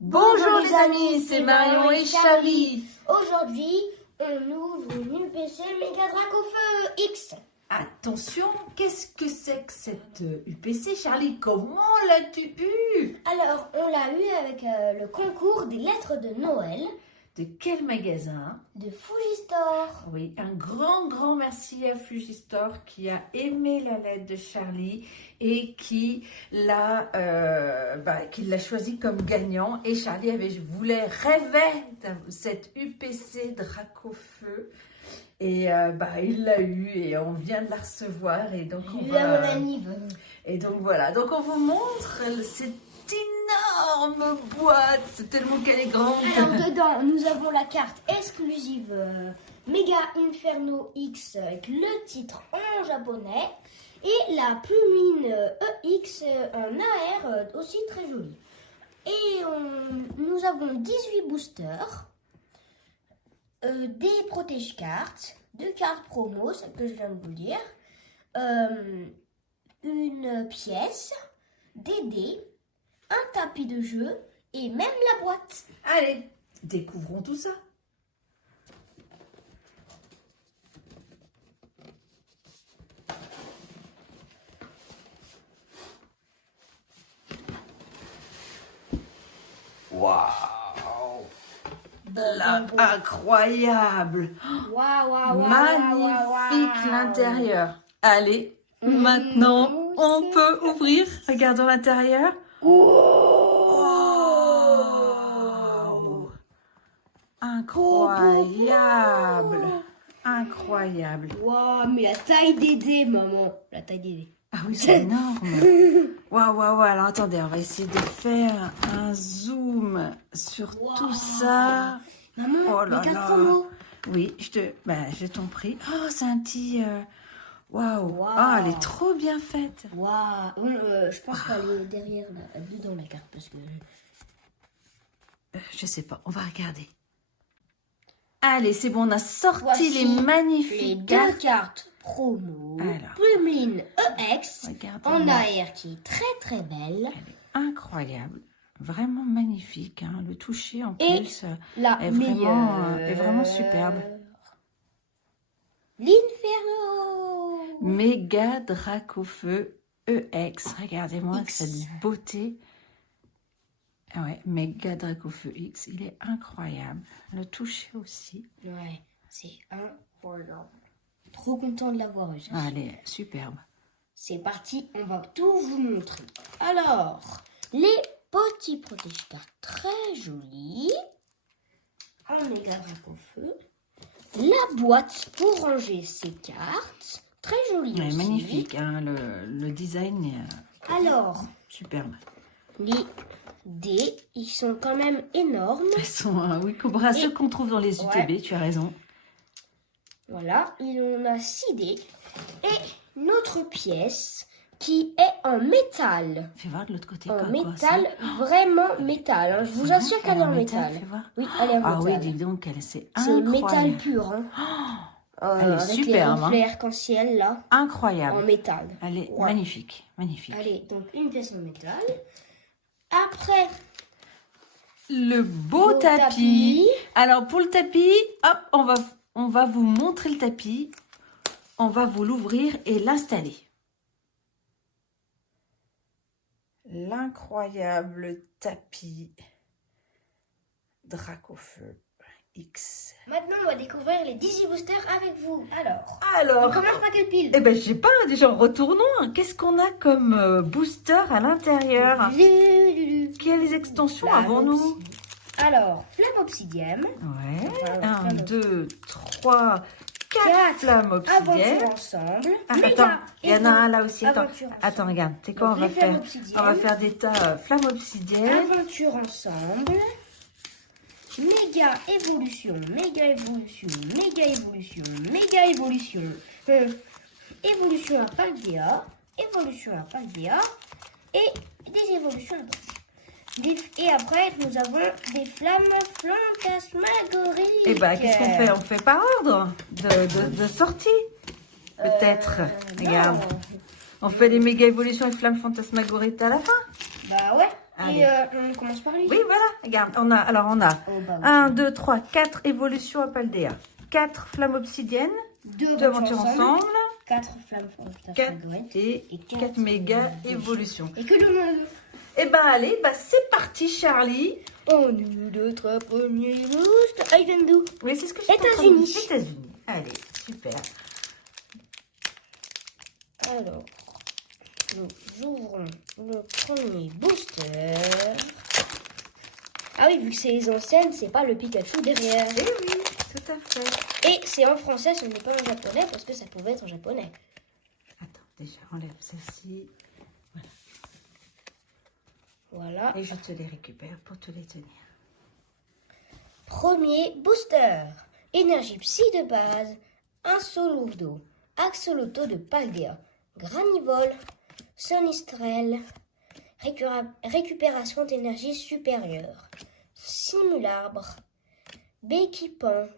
Bonjour les amis, c'est Marion et Charlie. Aujourd'hui, on ouvre une UPC Mega Dracofeu X. Attention, qu'est-ce que c'est que cette UPC, Charlie? Comment l'as-tu eu? Alors, on l'a eu avec le concours des lettres de Noël De quel magasin? de Fujistore. Oui, un grand merci à Fujistore qui a aimé la lettre de Charlie et qui l'a choisi comme gagnant. Et Charlie rêvait de cette UPC Dracofeu. Et il l'a eu et on vient de la recevoir. Et donc J'ai eu à mon anniv. Et donc voilà, donc on vous montre cette énorme boîte, c'est tellement qu'elle est grande. Alors, dedans, nous avons la carte exclusive Mega Inferno X avec le titre en japonais et la plumine EX en AR aussi très jolie. Et nous avons 18 boosters, des protège-cartes, 2 cartes promo, celle que je viens de vous dire, une pièce, des dés, un tapis de jeu et même la boîte. Allez, découvrons tout ça. Waouh! Incroyable! Magnifique l'intérieur. Allez, maintenant on peut ouvrir. Regardons l'intérieur. Wow. Incroyable. Incroyable. Waouh, mais la taille des dés, maman. La taille des dés. Ah oui, c'est énorme. Waouh. Alors attendez, on va essayer de faire un zoom sur tout ça. Maman, Oh là les cartes là. promo. Oui, je t'en prie. Oh, c'est un petit... Waouh. Waouh. Ah, elle est trop bien faite. Waouh. Je pense qu'elle est derrière, dedans la carte, parce que... Je sais pas, on va regarder. Allez, c'est bon, on a sorti Voici les magnifiques les deux cartes promo. Alors. Plumine EX Regardez-moi. en AR qui est très belle. Elle est incroyable, vraiment magnifique. Hein. Le toucher en Et plus la est meilleure. vraiment superbe. L'Inferno. Méga Dracofeu EX. Regardez-moi X. cette beauté. Ah ouais, Méga Dracofeu X, il est incroyable. Le toucher aussi. Ouais, c'est incroyable. Trop content de l'avoir eu. Ah, elle est superbe. C'est parti, on va tout vous montrer. Alors, les petits protège-cartes très jolis. En méga Dracofeu. La boîte pour ranger ses cartes. Très jolie Ouais, aussi. magnifique, hein, le design est Alors, superbe. les dés, ils sont quand même énormes. Elles sont, oui, comparé à ceux qu'on trouve dans les UTB, Ouais. tu as raison. Voilà, il en a 6 dés. Et notre pièce qui est en métal. Fais voir de l'autre côté. En quoi, métal, ça. vraiment métal. Hein. Je vous assure qu'elle est en métal. Fais voir. Oui, elle est en Ah oui, métal. dis donc, c'est C'est incroyable. métal pur. Hein. Elle est avec superbe, les reflets arc-en-ciel là, en Incroyable. métal. Elle est Ouais. magnifique, magnifique. Allez, donc une pièce en métal. Après, Le beau Beau tapis. tapis. Alors pour le tapis, hop, on va vous montrer le tapis. On va vous l'ouvrir et l'installer. L'incroyable tapis Dracofeu X. maintenant on va découvrir les 18 boosters avec vous. Alors, on Alors, commence par quelle pile? eh ben, je sais pas, déjà retournons. Qu'est-ce qu'on a comme booster à l'intérieur? Quelles extensions avons-nous? Alors, flamme obsidienne. Ouais, Voilà, 1, 2, 3, 4 flammes obsidiennes. Aventure ensemble. Ah, Méga attends, il y en a un là aussi. Attends, Aventure ensemble. attends, regarde. Tu sais quoi, Donc, on va les flammes faire? obsidiennes. On va faire des tas flammes obsidiennes. Aventure ensemble. Méga évolution, méga évolution, méga évolution, méga évolution. Évolution à Paldea, évolution à Paldea et des évolutions à Paldea. Et après, nous avons des flammes fantasmagoriques. Et bah, qu'est-ce qu'on fait? On fait par ordre de sortie, peut-être. Regarde. Non. On fait les méga évolutions et flammes fantasmagoriques à la fin. Bah ouais. Allez. Et on commence par lui. Oui, voilà, regarde, on a Oh, bah, 1, 2, 3, 4 évolutions à Paldea. 4 flammes obsidiennes, Deux 2 aventures ensemble, 4 flammes pour 4 et 4 méga évolutions. Et que le Et ben allez, c'est parti Charlie. on nous notre premier boost. Ah, il vient d'où? Oui, c'est ce que je États-Unis. États-Unis. Allez, super. Alors, nous ouvrons le premier booster. Ah oui, vu que c'est les anciennes, c'est pas le Pikachu derrière. Eh oui, tout à fait. Et c'est en français, ce n'est pas en japonais, parce que ça pouvait être en japonais. Attends, déjà, enlève celle-ci. Voilà. Et je te les récupère pour te les tenir. Premier booster. Énergie psy de base. Un Solourdo. Axolotl de Paldea. Granivol. Sonistrel. Récupération d'énergie supérieure. Simularbre. Béquipan.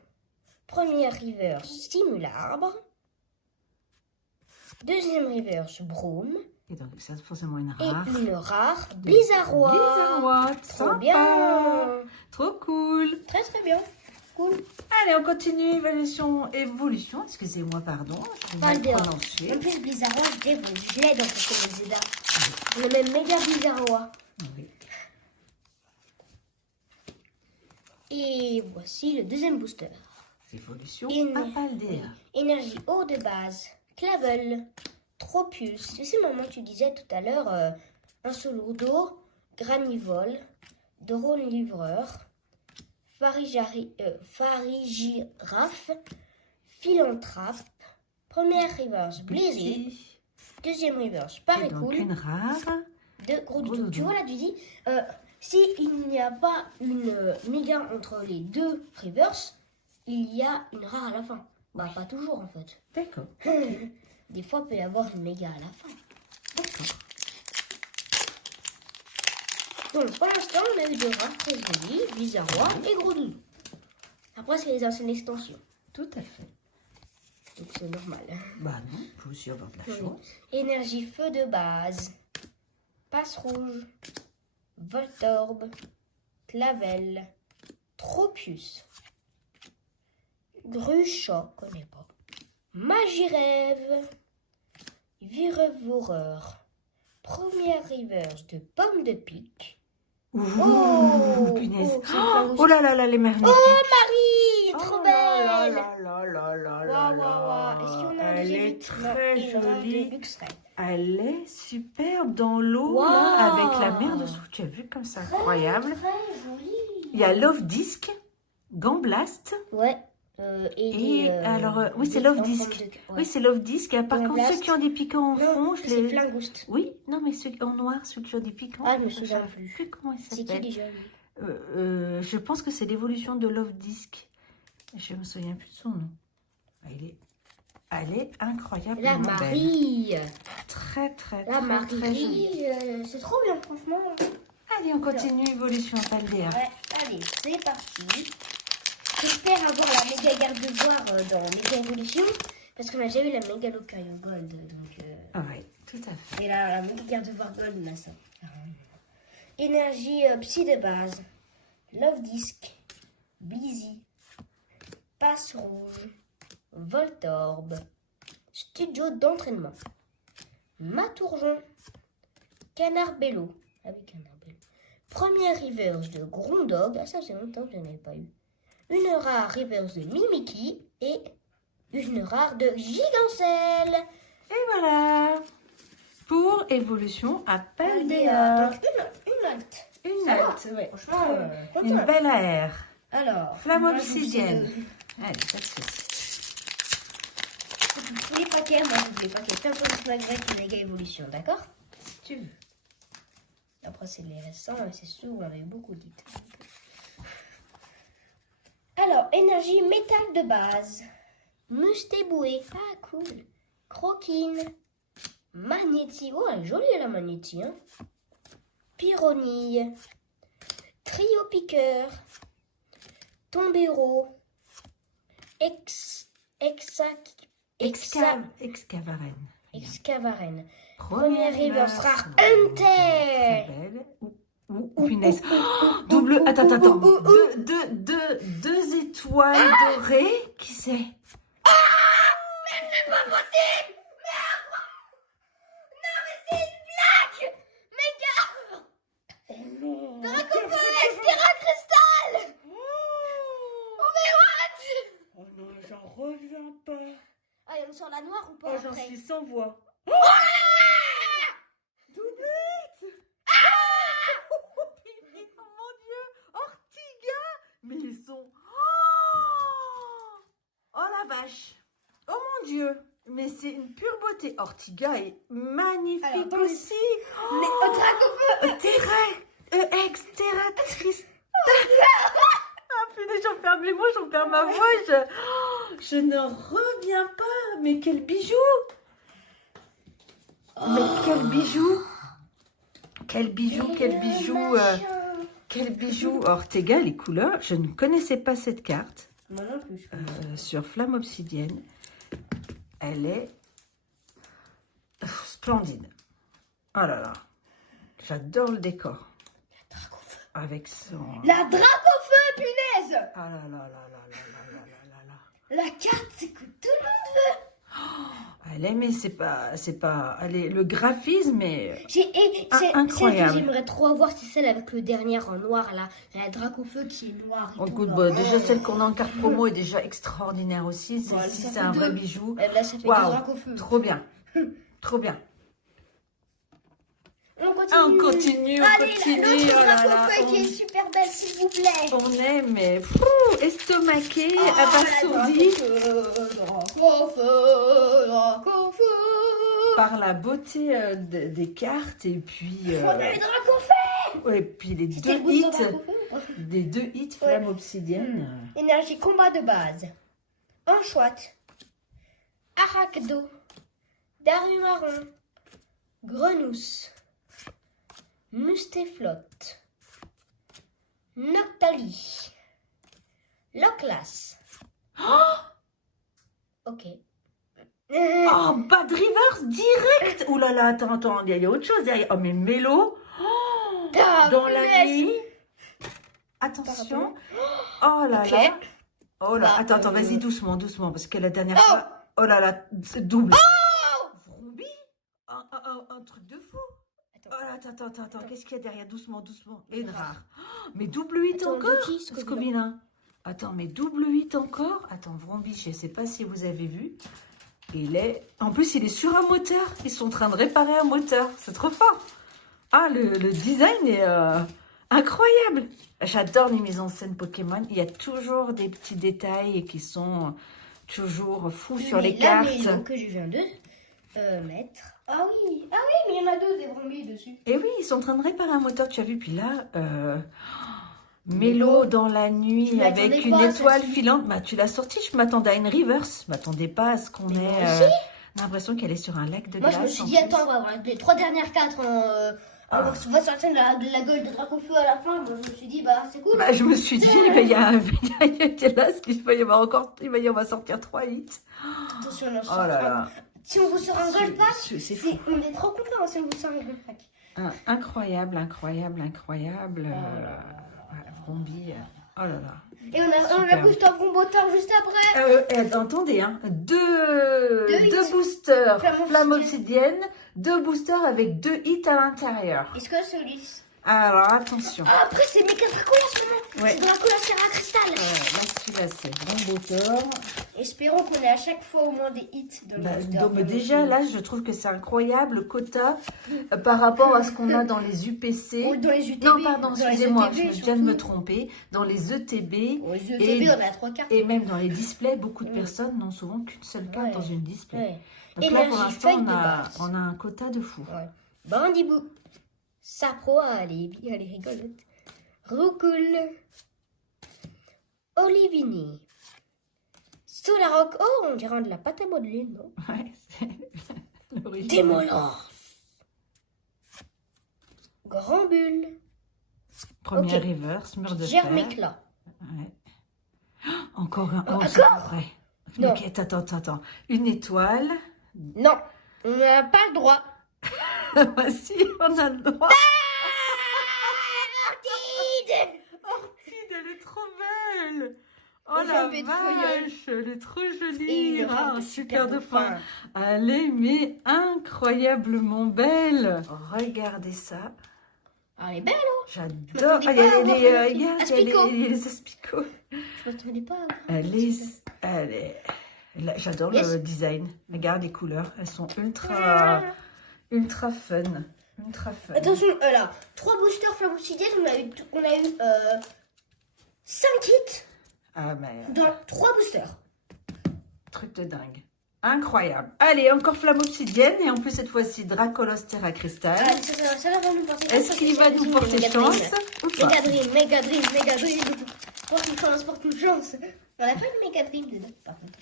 Premier river Simularbre. Deuxième river Broom. Et donc, c'est forcément une Et rare. une rare Blizzardois. Blizzardois, Trop sympa. bien. Trop cool. Très très bien. Cool. Allez, on continue. Évolution. Excusez-moi, pardon. Je vais mal Paldea. En prononcer. plus, Blizzardois, je l'aide en fait comme Zelda. On est même méga Blizzardois. Oui. Et voici le deuxième booster. Évolution Une- à Paldea. Énergie eau de base. Clavel. Tropius. C'est ce moment que tu disais tout à l'heure. Un Solourdo. Granivol. Drone livreur. Farigiraffe. Philanthrape. Première reverse Blizzy. Ici. Deuxième reverse Et donc, Paricool. une rare. De gros Gros doudou. doudou. Tu vois là, tu dis, s'il n'y a pas une méga entre les deux reverse, il y a une rare à la fin. Bah, pas toujours en fait. D'accord. Des fois, il peut y avoir une méga à la fin. D'accord. Donc, pour l'instant, on a eu deux rares très jolies, Bizarrois et Gros Doudou. Après, c'est les anciennes extensions. Tout à fait. Donc, c'est normal. Bah non, il faut aussi avoir de la Oui. chance. Énergie feu de base. Passe rouge. Voltorbe. Clavel. Tropius. Gruchot, connais pas. Magirève. Virevoureur. Première reverse de pomme de pique. Ouh, Oh, punaise. oh, c'est pas Oh là là là, les magnifiques. Oh Marie, trop Oh belle. là là là là là Waouh, là waouh, waouh. Est-ce qu'on a un Elle deuxième est luxe? très Non, une rare de jolie. Luxray. Elle est superbe dans l'eau, Waouh. là, avec la mer dessous. Tu as vu comme c'est incroyable. Très jolie. Il y a Love Disc, Gamblast. Ouais. Et alors, oui, c'est Love Disc. Oui, c'est Love Disc. Et par contre, Gamblast. ceux qui ont des piquants en fond, Non, je c'est les... Flingouste. Oui, non, mais ceux en noir, ceux qui ont des piquants. Ah, je me souviens je ne sais plus comment ils C'est qui s'appellent. déjà lui? Je pense que c'est l'évolution de Love Disc. Je me souviens plus de son nom. Elle est incroyable. La Marie. Très, très, La très, très jolie. Marie. C'est trop bien, franchement. Allez, on continue. Évolution Paldea. Ouais, allez, c'est parti. J'espère avoir la méga garde-voir dans les évolutions. Parce qu'on a déjà eu la méga Locario Gold. Donc, Oui, tout à fait. et là, la méga garde-voir Gold, on a ça. Énergie psy de base. Love Disc. Blizzy. Passe rouge. Voltorbe. Studio d'entraînement. Matourjon. Canard Bello. Ah oui, Canard Bello. Première reverse de Grondog. Ah, ça c'est longtemps que je n'en ai pas eu. Une rare reverse de Mimiki. Et une rare de Gigancel. Et voilà. Pour évolution à Paldea. Donc une halte. Une Ça va. halte, ouais. Franchement, Une belle air. Alors, Flamme moi, je vous obsidienne. dis, Allez, pas de soucis. tous les paquets, moi je vous les paquets. Plein de malgré une méga évolution, d'accord? Si tu veux. Après, c'est les récents, et c'est ceux où on avait beaucoup dit. Alors, énergie métal de base. Mustéboué. Ah, cool. Croquine. Magnéti. Oh, elle est jolie la magnéti, hein. Pyronille. Trio piqueur. Tombéro. Excavaren. Excavaren. Première Première river reverse rare très Hunter. belle. Punaise. Double. Attends. Deux étoiles dorées. Qui c'est? Mais c'est pas possible! Non, mais c'est une blague! Méga! Oh non. Dracofeu Extera Cristal! Oh mais what? Oh non, j'en reviens pas. Ah, il y en a sur la noire ou pas Oh, j'en après? suis sans voix. Doublette. Oh mon Dieu. Ortiga. Mais ils sont... Oh la vache. Oh mon Dieu. Mais c'est une pure beauté. Ortiga est magnifique. Alors, attends, aussi. Mais Dracofeu! Exteratrice. Ah punaise, j'en perds mes mots, j'en perds ma voix. Je ne reviens pas. Mais quel bijou. Mais quel bijou. Quel bijou. Quel bijou. Ortega, les couleurs. Je ne connaissais pas cette carte. Moi non plus. Sur Flamme Obsidienne. Elle est splendide. Oh là là. J'adore le décor. Dracofeu. Avec son... La Dracofeu, punaise! Ah là là là là là là là là là. La carte, c'est que tout le monde veut. Elle est, mais c'est pas... le graphisme est... Celle que incroyable. j'aimerais trop avoir, c'est celle avec le dernier en noir, là. La Dracofeu qui est noire. Et Oh, tout, écoute, là. bah, déjà celle qu'on a en carte promo est déjà extraordinaire aussi. Voilà, Celle-ci, ça c'est fait un vrai deux. bijou. Là, ça fait Waouh, deux Dracofeu. trop bien. Trop bien. On On continue. Allez, l'autre Oh là là, Dracofeu qui est super belle, s'il vous plaît. on est, mais estomaqué, Oh, abasourdi Dracofeu. par la beauté des cartes et puis, On a les Dracofeu. et puis les C'était deux le hits, goût de Dracofeu. des deux hits Flamme Obsidienne. Énergie combat de base. Enchouette. Arachdo. Darumaron. Grenousse. Mustéflotte. Noctali. Loclas. Ok. Oh, Bad Rivers direct. Ouh là là, attends, il y a autre chose derrière. Oh, mais Mélo, dans la punaise. nuit. Attention. Oh là Ok. là. Oh là, Bah, attends, vas-y, doucement, parce que la dernière fois... Oh là là, c'est double. Vrombi, un truc de fou. Oh là, attends, qu'est-ce qu'il y a derrière? Doucement. Et une rare. Oh, mais double 8 Attends, encore, de qui, Scoville? Scovilin? Attends, mais double 8 encore? Attends, Vrombi, je ne sais pas si vous avez vu. En plus, il est sur un moteur. Ils sont en train de réparer un moteur. C'est trop fort. Ah, le design est incroyable. J'adore les mises en scène Pokémon. Il y a toujours des petits détails qui sont toujours fous sur les là, cartes. mais donc, que je viens de mettre. Ah oui, mais il y en a deux des Vrombi dessus. Et oui, ils sont en train de réparer un moteur, tu as vu. Puis là, Mélo dans la nuit Je m'attendais avec une pas à étoile celle-ci. filante. Bah, tu l'as sortie, je m'attendais à une reverse. Je m'attendais pas à ce qu'on ait... moi aussi. l'impression qu'elle est sur un lac de Moi, glace. je me suis en dit, plus. attends, on va avoir les trois dernières cartes. On va sortir de la gueule de Dracofeu à la fin. Moi, je me suis dit, bah, c'est cool. Bah, je me suis dit, il va y avoir sortir 3 hits. Attention, on en Oh sort là un. là. Si on vous sort un gold pack, C'est fou. on est trop contents si on vous sort un gold pack. Incroyable. Vrombi. Oh là là. Et on a Super. booster Vromboteur juste après. Attendez, hein. Deux hits. boosters Flamme Flamme Obsidienne. Obsidienne, 2 boosters avec 2 hits à l'intérieur. Est-ce que c'est lisse? Alors, attention. Ah, après, c'est méga Dracolas maintenant. Ouais. C'est Dracolas Serra Cristal. Là, celui-là, c'est Vromboteur. Espérons qu'on ait à chaque fois au moins des hits de Bah, booster. donc, déjà, là, je trouve que c'est incroyable le quota par rapport à ce qu'on a dans les UPC. Ou dans les UTB. Non, pardon, dans les excusez-moi, ETB, je viens de me surtout. tromper. Dans les ETB Aux ETB, Et- on a 3 cartes. et même dans les displays, beaucoup de personnes n'ont souvent qu'une seule carte Ouais. dans une display. Ouais. Donc là, pour Énergie l'instant, feuille de on base. a un quota de fou. Ouais. Bandibou. Sapro, elle est rigolote. Roucoule. Olivini. Solaroc. Oh, on dirait de la pâte à modeler, non? Ouais, c'est l'origine. Démolar. Grand bulle. Première Ok. reverse, mur de fer. Germéclat. Ouais. Encore un. Encore c'est pas vrai. Non. Ok, attends. Une étoile. Non, on n'a pas le droit. Si, on a le droit. trop belle. Oh Et la un peu de feuilleul. vache, elle est trop jolie. Et une Ah, robe de super de fin. fin. Elle est mais incroyablement belle. Regardez ça. Ah, elle est belle. J'adore. m'attendais Ah, il y a pas à les, avoir regarde, une il y a aspicot. les aspicots. Je m'attendais pas à avoir Elle est, j'adore Yes. le design. Regarde les couleurs. Elles sont ultra fun. Ultra fun. Attention, là, 3 boosters flamme obsidienne, on a eu 5 hits Ah, mais dans 3 boosters. truc de dingue. Incroyable. Allez, encore flamme obsidienne et en plus cette fois-ci Dracolos Terra Cristal. Ah, ça va nous porter chance. Est-ce qu'il va nous porter chance ou pas? Méga Dream. Je pense qu'il se porte une chance. On n'a pas une Méga Dream dedans, par contre.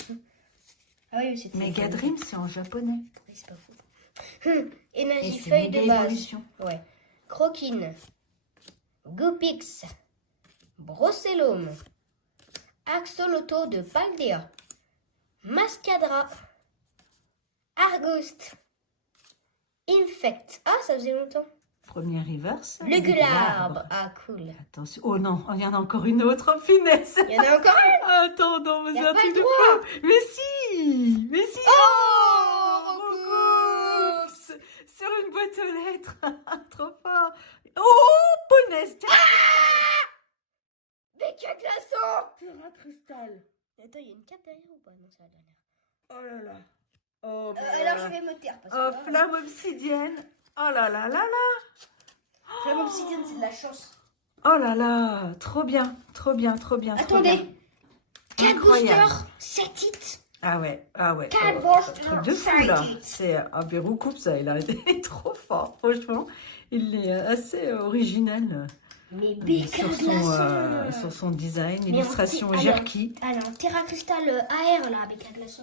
Ah oui, c'est Mega Dream, c'est en japonais. Oui, c'est pas fou. Et Énergie c'est feuille méga de base. évolution. Ouais. Croquine. Goopix. Brocellum. Axolotl de Paldea. Mascadra. Argust. Infect. Ah, ça faisait longtemps. Premier reverse. Le Gularbre. Ah, cool. Attention. Oh non, il y en a encore une autre. Oh, finesse. Il y en a encore une. Attends, non, mais Y a c'est un pas truc le de droit. fou. Mais si. Mais si. Oh, Roucoups. Sur une boîte aux lettres. Trop fort. Oh, punaise. Béca glaçon. Terra Cristal. Attends, il y a une carte derrière ou pas? Non, c'est la dernière. Oh là là. Oh, bah, Alors, je vais me taire. Parce oh, que là, flamme obsidienne. Oh là là là là. flamme obsidienne, c'est de la chance. Oh là là. Trop bien. Trop bien, trop bien. trop bien. Attendez. 4 Incroyable. boosters, 7 hits. Ah ouais, ah ouais. Quatre Oh, boosters, truc de fou là. 5 hits. C'est un Bérou coupe ça, il est trop fort, franchement. Il est assez original Mais Béca glaçon. sur son design, Mais illustration en- jerky. Alors, Terra Cristal AR là, Béca glaçon.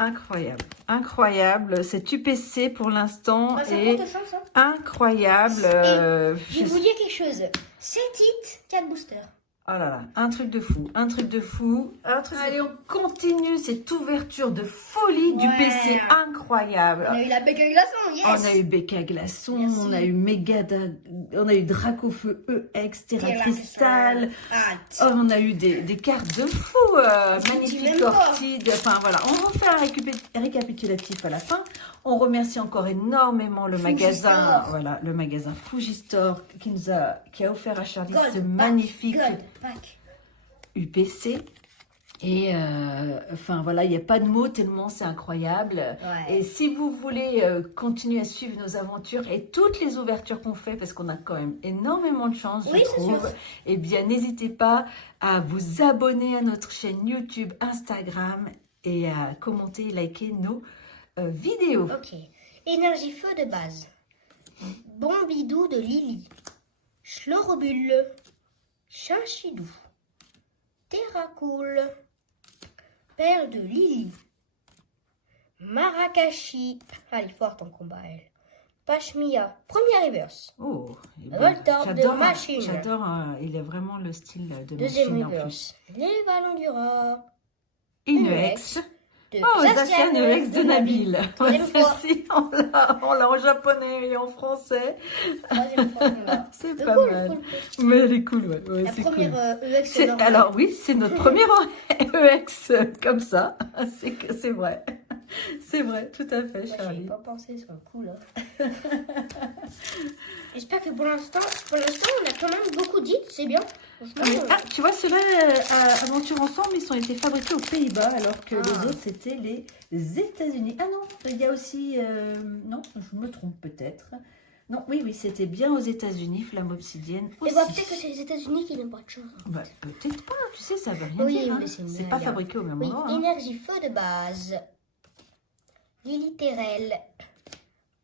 Incroyable, incroyable. C'est UPC pour l'instant Bah, ça et porte chance, hein. incroyable. Je vais vous dire quelque chose. 7 hits, 4 boosters. Oh là là, un truc de fou, un truc de fou. Allez, on continue cette ouverture de folie du Ouais. PC incroyable. On a eu la Béca glaçon, yes. On a eu Béca Glaçon, Merci. on a eu on a eu Dracofeu EX, Terra Cristal. Ah, Oh, on a eu des cartes de fou, magnifique même pas. Orchide. Enfin voilà, on va faire un récapitulatif à la fin. On remercie encore énormément le magasin, Fujistore. voilà, le magasin Fujistore qui a offert à Charlie Gold ce pack, magnifique Gold pack. UPC. Et enfin voilà, il n'y a pas de mots tellement c'est incroyable. Ouais. Et si vous voulez continuer à suivre nos aventures et toutes les ouvertures qu'on fait, parce qu'on a quand même énormément de chance, Oui, je c'est trouve, sûr. eh bien n'hésitez pas à vous abonner à notre chaîne YouTube, Instagram et à commenter et liker nos vidéos. Ok. Énergie feu de base. Bombidou de Lily. Chlorobule. Chinchidou. Terracool. Perle de Lily. Marakashi. Ah, elle est forte en combat, elle. Pashmia. Première reverse. Oh, eh ben, Voltorb de j'adore, machine. j'adore, il a vraiment le style de Deuxième machine en plus. reverse. Les Valandura. Une UX. ex. De Oh, Zacian Zacian EX de Nabil. Troisième fois. Celle-ci, on l'a en japonais et en français. Troisième fois qu'on l'a. C'est C'est pas cool, mal. cool. Mais elle est cool, ouais. La c'est première cool. EX, c'est normal. Alors oui, c'est notre première EX comme ça. C'est vrai. C'est vrai, tout à fait, Moi, j'y ai Charlie. pas pensé sur le coup, là. J'espère que pour l'instant, on a quand même beaucoup d'hits, c'est bien. Franchement, Ah, tu vois, ceux-là, Aventure Ensemble, ils ont été fabriqués aux Pays-Bas, alors que les autres, c'était les États-Unis. Ah non, il y a aussi... non, je me trompe peut-être. Non, oui, c'était bien aux États-Unis, Flamme Obsidienne et aussi. bah, peut-être que c'est les États-Unis qui n'ont pas de chance. Bah, peut-être pas, tu sais, ça veut rien Oui, dire. Hein. mais c'est une C'est blague, pas hein. fabriqué au même Oui, endroit. Hein. énergie feu de base. Lilithérel.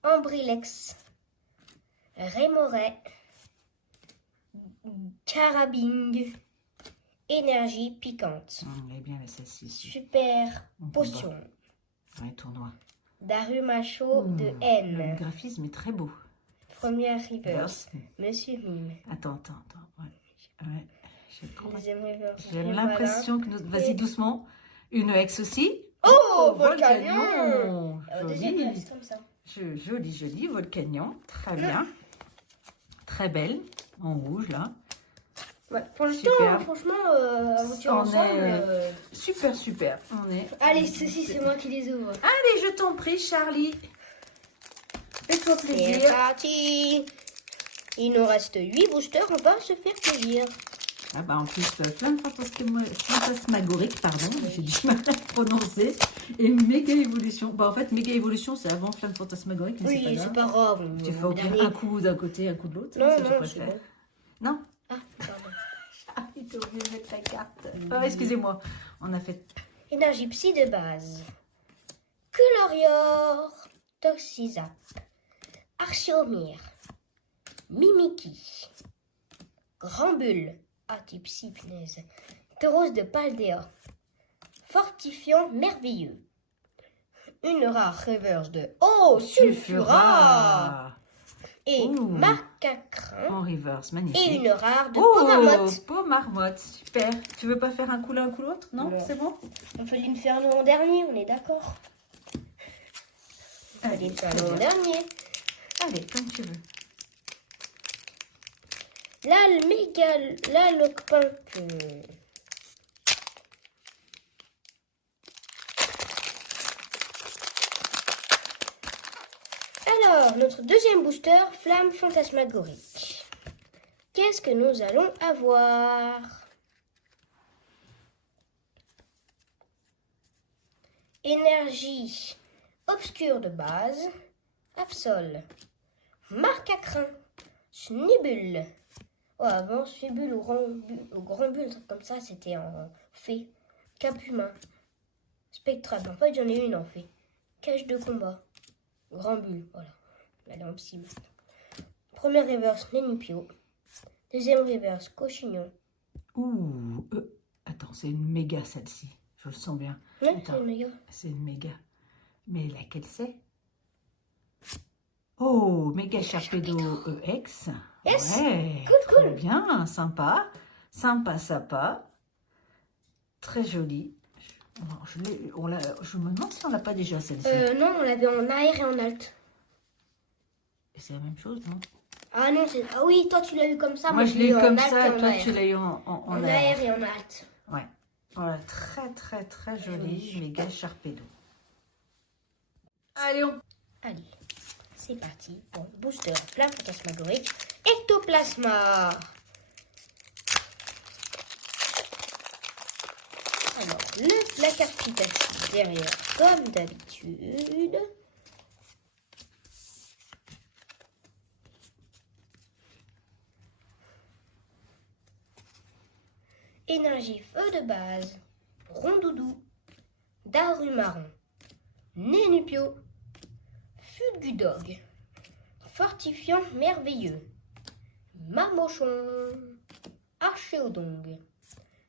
Ambrilex. Rémoret. Carabing. Énergie piquante. Elle est bien la celle-ci. Super On potion. Ouais, tournoi. Darumacho de Le N. graphisme est très beau. Première reverse. Reverse. Monsieur Mime. Attends. Ouais, je crois. Deuxième reverse. J'ai l'impression que nous... Vas-y, Et- doucement. Une ex aussi. Oh, Volcanion. Deuxième Joli. reverse comme ça. Joli, Volcanion. Très bien. Très belle. En rouge, là. Ouais, pour l'instant, Super. franchement, aventure On ensemble. est- Super, super. On est... Allez, ceci, c'est moi qui les ouvre. Allez, je t'en prie, Charlie. Fais-toi C'est plaisir. parti. Il nous reste 8 boosters, on va se faire plaisir. Ah bah en plus, fantasmagorique, pardon, j'ai du mal à le prononcer. Et méga évolution. Bah en fait, méga évolution, c'est avant Flamme fantasmagorique, mais Oui, c'est c'est pas grave. pas grave. Tu fais ouvrir un coup d'un côté, un coup de l'autre. Non, ça, je non, c'est préfère. bon. Non. Ah, pardon. Charlie, t'as oublié de mettre ta carte. Oh, excusez-moi. On a fait... Énergie psy de base. Colorior. Toxizap. Archeomir. Mimiki. Grand Bulle. Ah, type psy, punaise. Tauros de Paldea. Fortifiant merveilleux. Une rare reverse de Oh Sulfura. Et Ouh. Macacrin. En reverse, Et magnifique. une rare de Oh, Pomarmotte. Peau marmotte, super. Tu veux pas faire un coup l'un, un coup l'autre? Non, Non. c'est bon? On fait l'Inferno en dernier, on est d'accord? On fait Allez, l'Inferno très en bien. dernier. Allez, comme tu veux. Là, le méga, là, le punk. Alors, notre deuxième booster, Flamme Fantasmagorique. Qu'est-ce que nous allons avoir? Énergie obscure de base, Absol, Marcacrin, Snibule. Oh, avant, Snibule au grand bulle, un truc comme ça, c'était en fée. Capumain, Spectral. En fait, j'en ai une en fée. Cache de combat, Grand bulle, voilà. Elle est en psy maintenant. Première reverse, Nenupio. Deuxième reverse, Cochignon. Ouh, attends, c'est une méga celle-ci. Je le sens bien. Ouais, Attends. c'est une méga. C'est une méga. Mais laquelle c'est? Oh, méga Sharpedo EX. Yes. Ouais, Cool, très cool. bien, sympa. Sympa, sympa. Très jolie. Je me demande si on l'a pas déjà celle-ci. Non, on l'avait en AR et en alt. Et c'est la même chose, non? Ah non, c'est... Ah oui, toi tu l'as eu comme ça. Moi, je l'ai eu en comme alt ça, et en toi, AR. tu l'as eu en En AR. AR et en alt. Ouais. Voilà, très, très, très jolie. Méga Sharpedo. Allez, on... Allez, c'est parti pour le booster Flamme Fantasmagorique Ectoplasma. Alors, la carte Pikachu derrière, comme d'habitude. Énergie feu de base, Rondoudou, Darumaron, Nenupio, Fulgudog, Fortifiant merveilleux, Marmochon, Archéodong.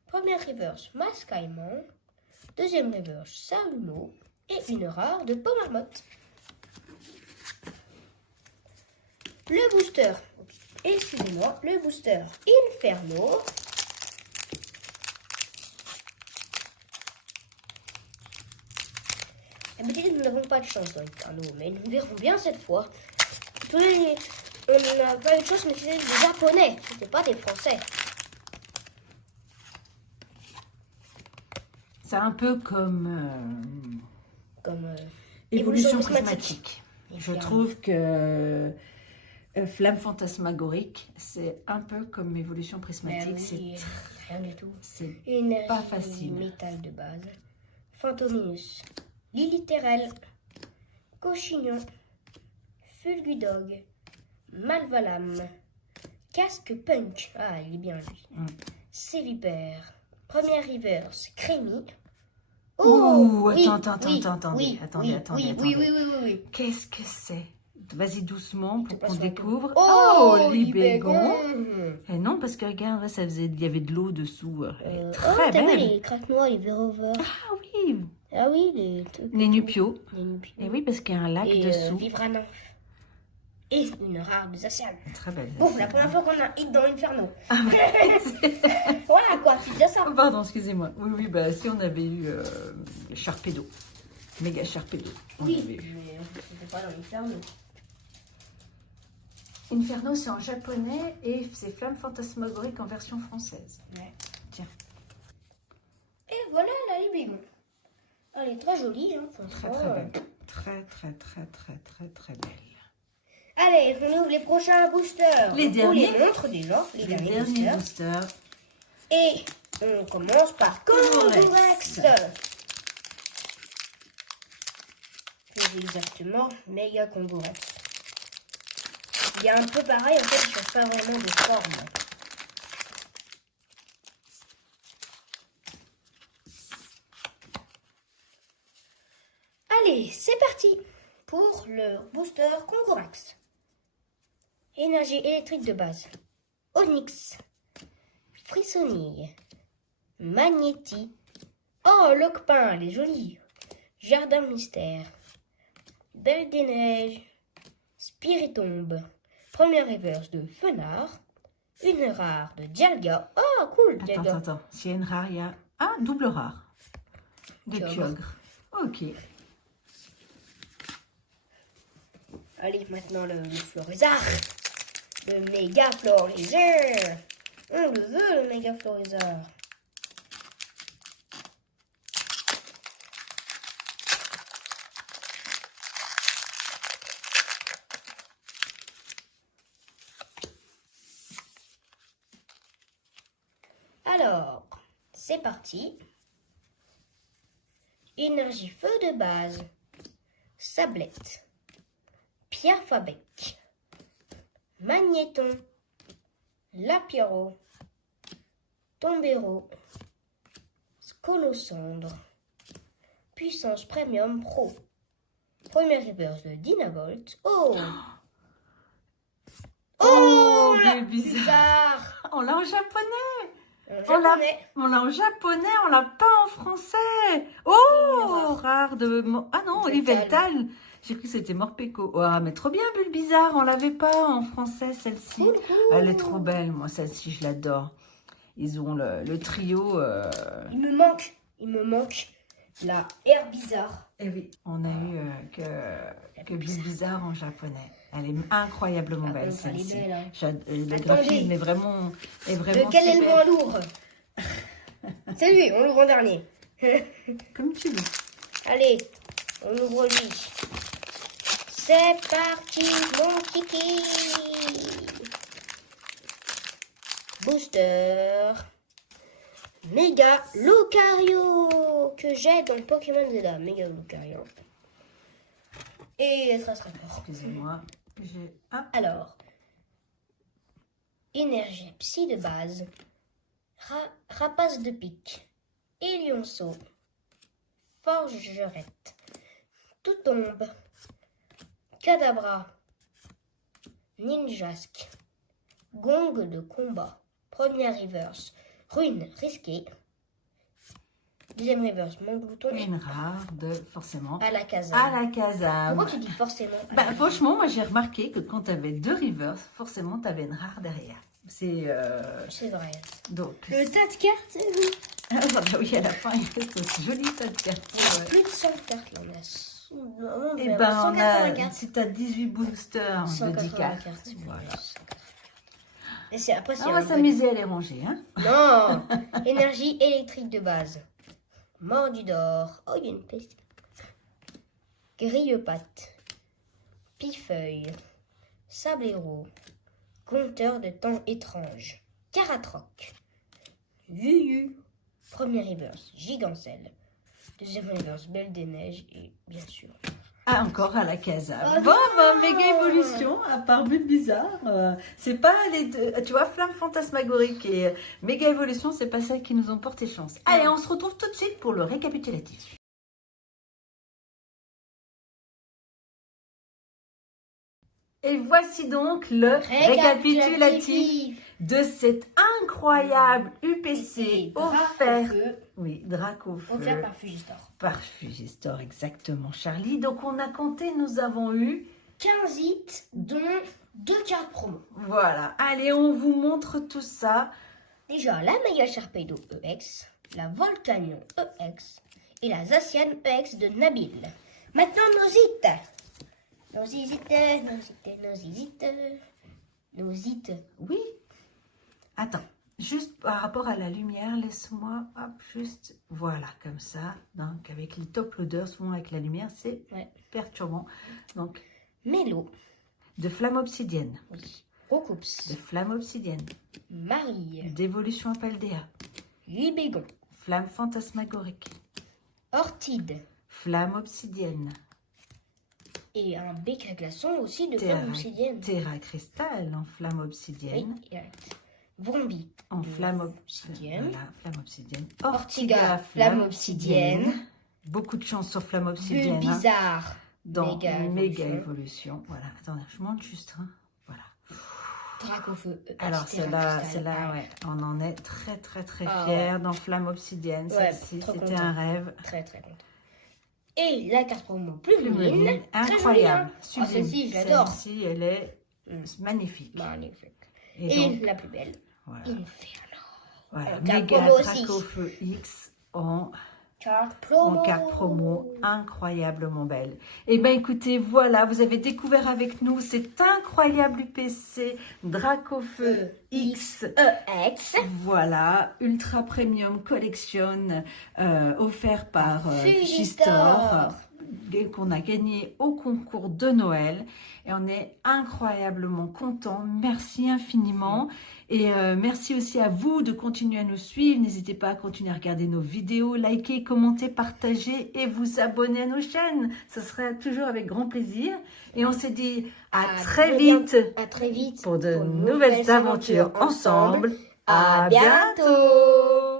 Première reverse, Mascaïman. Deuxième reverse, Saluno. Et une rare de Pomarmotte. Le booster, excusez-moi, le booster Inferno. D'habitude, nous n'avons pas de chance dans Inferno, mais nous verrons bien cette fois. On n'a pas eu de chance, mais c'était des Japonais, c'était pas des Français. C'est un peu comme Comme évolution Évolution prismatique. Je trouve que Flamme Fantasmagorique, c'est un peu comme évolution prismatique. c'est rien du tout. C'est Énergie pas facile. métal de base. Fantominus, Lilithérel, Cochignon, Fulgudog, Malvalam, Casque Punk. Ah, il est bien lui. Sévipère. Première reverse, Crémy. Ouh, oui, attendez. oui, Attendez. Qu'est-ce que c'est? Vas-y doucement pour qu'on découvre. Oh, Libégon. Libégon. Et non, parce que regarde, il y avait de l'eau dessous. Elle est Oh, très t'as vu belle. les craques noires, les Vérovers. Ah oui, Ah oui, les trucs. les Nupio. Les Nupio. Et oui, parce qu'il y a un lac Et dessous. Vivranin. Et une rare de Zacian. Très belle. Bon, la première fois qu'on a un hit dans l'Inferno. Ah ouais. Voilà quoi, c'est déjà ça. Pardon, excusez-moi. Oui, bah si on avait eu Sharpedo. Méga Sharpedo. On Oui, avait eu. mais c'était pas dans l'Inferno. Inferno, c'est en japonais et c'est Flamme fantasmagorique en version française. Ouais. Tiens. Et voilà la Libégon. Elle est très jolie, hein, Très franchement. très belle. Très très très très très très belle. Allez, on ouvre les prochains boosters. Les On vous derniers. les montre déjà, les derniers boosters. boosters. Et on commence par Congorex. Plus exactement, Méga Congorex. Il est un peu pareil, en fait, il ne change pas vraiment de forme. Allez, c'est parti pour le booster Congorex. Énergie électrique de base. Onyx. Frissonille. Magnéti. Oh, Locpin, elle est jolie. Jardin mystère. Belle des neiges. Spiritombe. Première reverse de Fenard. Une rare de Dialga. Oh, cool, Dialga. Attends. S'il y a une rare, il y a un double rare. De Kyogre. Ok. Allez, maintenant le Florizard. Le méga Florizard. On le veut, le méga Florizard. Alors, c'est parti. Énergie feu de base. Sablette. Pierre Fabec. Magnéton. Lapiro. Tombero. Scolocendre. Puissance Premium Pro. Première reverse de Dynavolt. Oh! Oh, la bizarre. On l'a en japonais. En japonais. On l'a en japonais, on l'a pas en français. Oh, rare de... Ah non, Yveltal. J'ai cru que c'était Morpeko. Oh, mais trop bien, Bulbizarre. On l'avait pas en français, celle-ci. Cool. Elle est trop belle, moi, celle-ci, je l'adore. Ils ont le trio... Il me manque la Herbizarre. Eh oui, on a eu que Bulbizarre en japonais. Elle est incroyablement belle, Elle est celle-ci. belle, hein. Le graphisme est vraiment Lequel est le super. moins lourd? C'est lui, on l'ouvre en dernier. Comme tu veux. Allez, on ouvre lui. C'est parti, mon kiki. Booster. Méga Lucario. Que j'ai dans Pokémon Zelda. Méga Lucario. Et très fort. Excusez-moi. J'ai un. Alors, énergie psy de base, rapace de pique, Élionceau, forgerette, tout tombe, cadabra, ninjasque, gong de combat, première reverse, ruine risquée, deuxième reverse, mon glouton, Une rare de, forcément, à la casa. Alakazam. Pourquoi tu dis forcément? Bah, franchement, moi j'ai remarqué que quand tu avais deux reverse, forcément tu avais une rare derrière. C'est vrai. donc. Le tas de cartes, Ah, bah oui, à la fin, il reste ce joli tas de cartes. Ouais. plus de 100 cartes, là, on a. Et ben, on a, 184. si tu as 18 boosters de 10 184 cartes, cartes. voilà. Et c'est après, On va s'amuser à les ranger, hein. Non. Énergie électrique de base. Mordidor. Oh, il y a une peste. Grille-patte. Pifeuille. Sablero. Compteur de temps étrange. Caratroc. Yuyu. Première reverse. Gigancelle. Deuxième reverse. Belle des neiges. Et bien sûr. Ah, encore à la casa. Oh Bon, non. bah, méga évolution, à part Bulbizarre. C'est pas les deux. Tu vois, Flamme fantasmagorique et méga évolution, c'est pas celles qui nous ont porté chance. Allez, on se retrouve tout de suite pour le récapitulatif. Et voici donc le récapitulatif de cette incroyable UPC offert. Oui, Draco Feu. Offert par Fugistor. Par Fugistor, exactement, Charlie. Donc, on a compté, nous avons eu 15 hits, dont 2 cartes promo. Voilà, allez, on vous montre tout ça. Déjà, la Mega Sharpedo EX, la Volcanion EX et la Zacian EX de Nabil. Maintenant, nos hits. Nos hits. Nos it. Oui. Attends, juste par rapport à la lumière, laisse-moi, hop, juste, voilà, comme ça. Donc, avec les top loaders, souvent avec la lumière, c'est perturbant. Donc, Mélo. de flamme obsidienne. Oui. Rocoups. De flamme obsidienne. Marie. D'évolution Apaldea. Libégon. Flamme fantasmagorique. Ortide. Flamme obsidienne. Et un bec à glaçons aussi de flamme obsidienne. Terra cristal en flamme obsidienne. Oui, et Vrombi. En flamme obsidienne. Voilà, flamme obsidienne. Ortiga, flamme obsidienne. Beaucoup de chance sur flamme obsidienne. Bizarre. Dans méga évolution. Voilà, attendez, je monte juste. Voilà. Dracofeu. Alors celle-là, ouais, on en est très fiers dans flamme obsidienne. Celle-ci, c'était un rêve. Très content. Et la carte promo Plumeline. Incroyable. Sublime. Celle-ci, j'adore. Celle-ci, elle est magnifique. Magnifique. Et donc, la plus belle, voilà. Inferno. Voilà, En méga carte promo Dracofeu X en carte promo, incroyablement belle. Et bien écoutez, voilà, vous avez découvert avec nous cet incroyable UPC Dracofeu XEX. Voilà, Ultra Premium Collection offert par Fugistore, qu'on a gagné au concours de Noël. Et on est incroyablement contents. Merci infiniment. Et merci aussi à vous de continuer à nous suivre. N'hésitez pas à continuer à regarder nos vidéos, liker, commenter, partager et vous abonner à nos chaînes. Ce sera toujours avec grand plaisir. Et on s'est dit à très vite pour de nouvelles aventures ensemble. À bientôt.